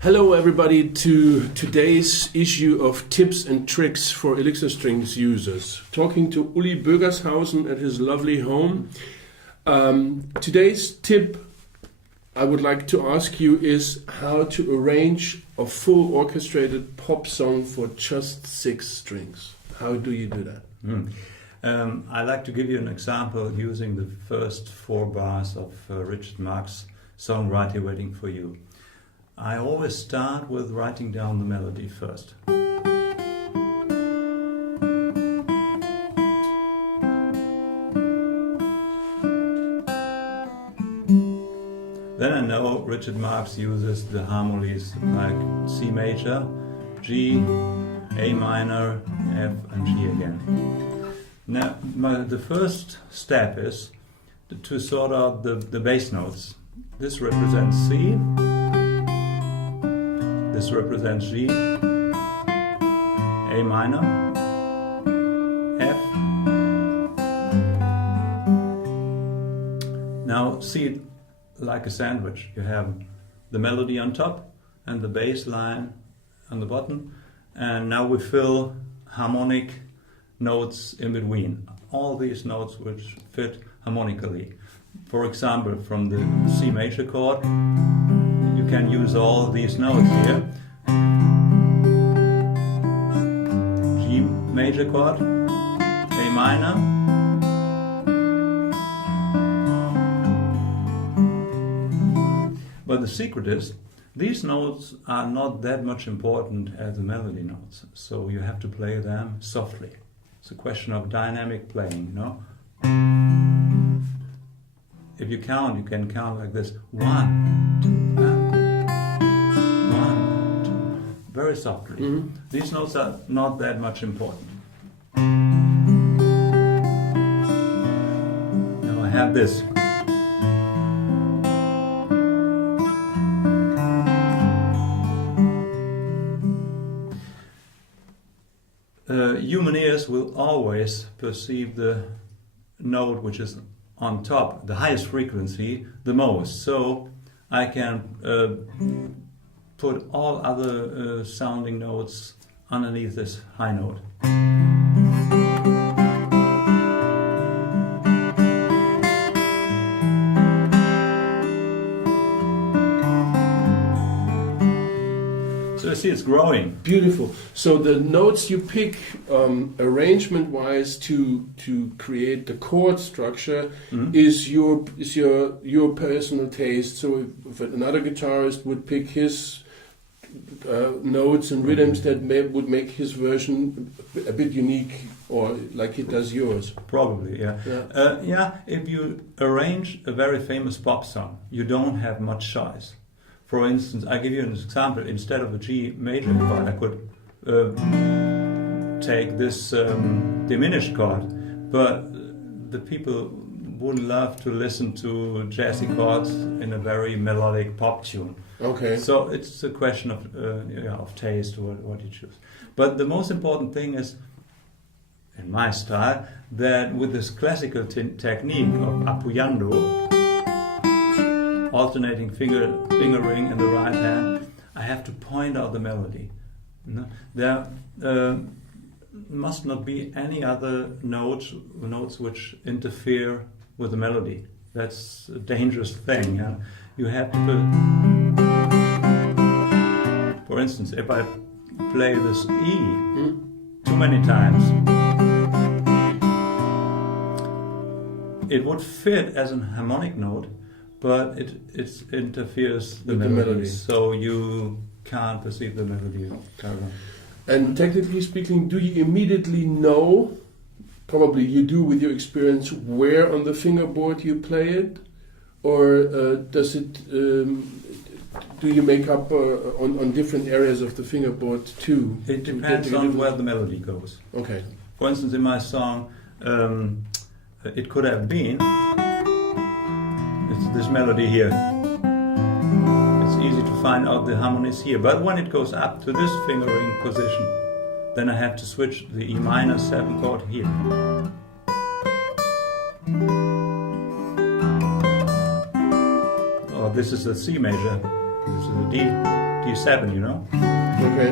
Hello everybody to today's issue of tips and tricks for Elixir strings users. Talking to Uli Bögershausen at his lovely home. Today's tip I would like to ask you is how to arrange a full orchestrated pop song for just 6 strings. How do you do that? I like to give you an example using the first 4 bars of Richard Marx's song Right Here Waiting for You. I always start with writing down the melody first. Then I know Richard Marx uses the harmonies like C major, G, A minor, F and G again. Now the first step is to sort out the bass notes. This represents C. This represents G, A minor, F. Now see it like a sandwich. You have the melody on top and the bass line on the bottom, and now we fill harmonic notes in between. All these notes which fit harmonically. For example, from the C major chord, you can use all these notes here. G major chord, A minor, but the secret is these notes are not that much important as the melody notes, so you have to play them softly. It's a question of dynamic playing, you know. If you count, you can count like this: 1, 2, 1, 2, very softly. These notes are not that much important. Now I have this. Human ears will always perceive the note which is on top, the highest frequency, the most. So I can put all other sounding notes underneath this high note. So you see it's growing. Beautiful. So the notes you pick arrangement-wise to create the chord structure is your personal taste. So if another guitarist would pick his notes and rhythms that would make his version a bit unique, or like it does yours. Probably, yeah. If you arrange a very famous pop song, you don't have much choice. For instance, I give you an example. Instead of a G major chord, I could take this diminished chord, but the people wouldn't love to listen to jazzy chords in a very melodic pop tune. Okay. So it's a question of taste, what you choose. But the most important thing is, in my style, that with this classical technique of appuyando, alternating fingering in the right hand, I have to point out the melody. There must not be any other notes which interfere with the melody. That's a dangerous thing. Yeah? You have to put, for instance, if I play this E too many times, it would fit as a harmonic note, but it interferes with the melody, so you can't perceive the melody. And technically speaking, do you immediately know, probably you do with your experience, where on the fingerboard you play it? Or does it, do you make up on different areas of the fingerboard too? It depends on where the melody goes. Okay. For instance, in my song, it could have been, it's this melody here. It's easy to find out the harmonies here, but when it goes up to this fingering position, then I have to switch the E minor 7 chord here. Or this is a C major, this is a D 57, you know. Okay.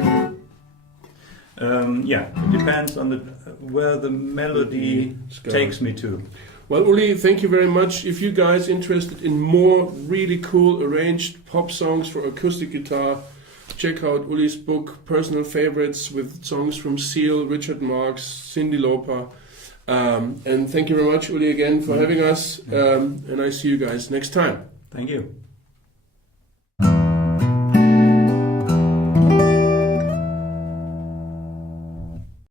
Yeah, it depends on where the melody takes me to. Well, Uli, thank you very much. If you guys interested in more really cool arranged pop songs for acoustic guitar, check out Uli's book, Personal Favorites, with songs from Seal, Richard Marx, Cyndi Lauper. And thank you very much, Uli, again for having us. And I see you guys next time. Thank you.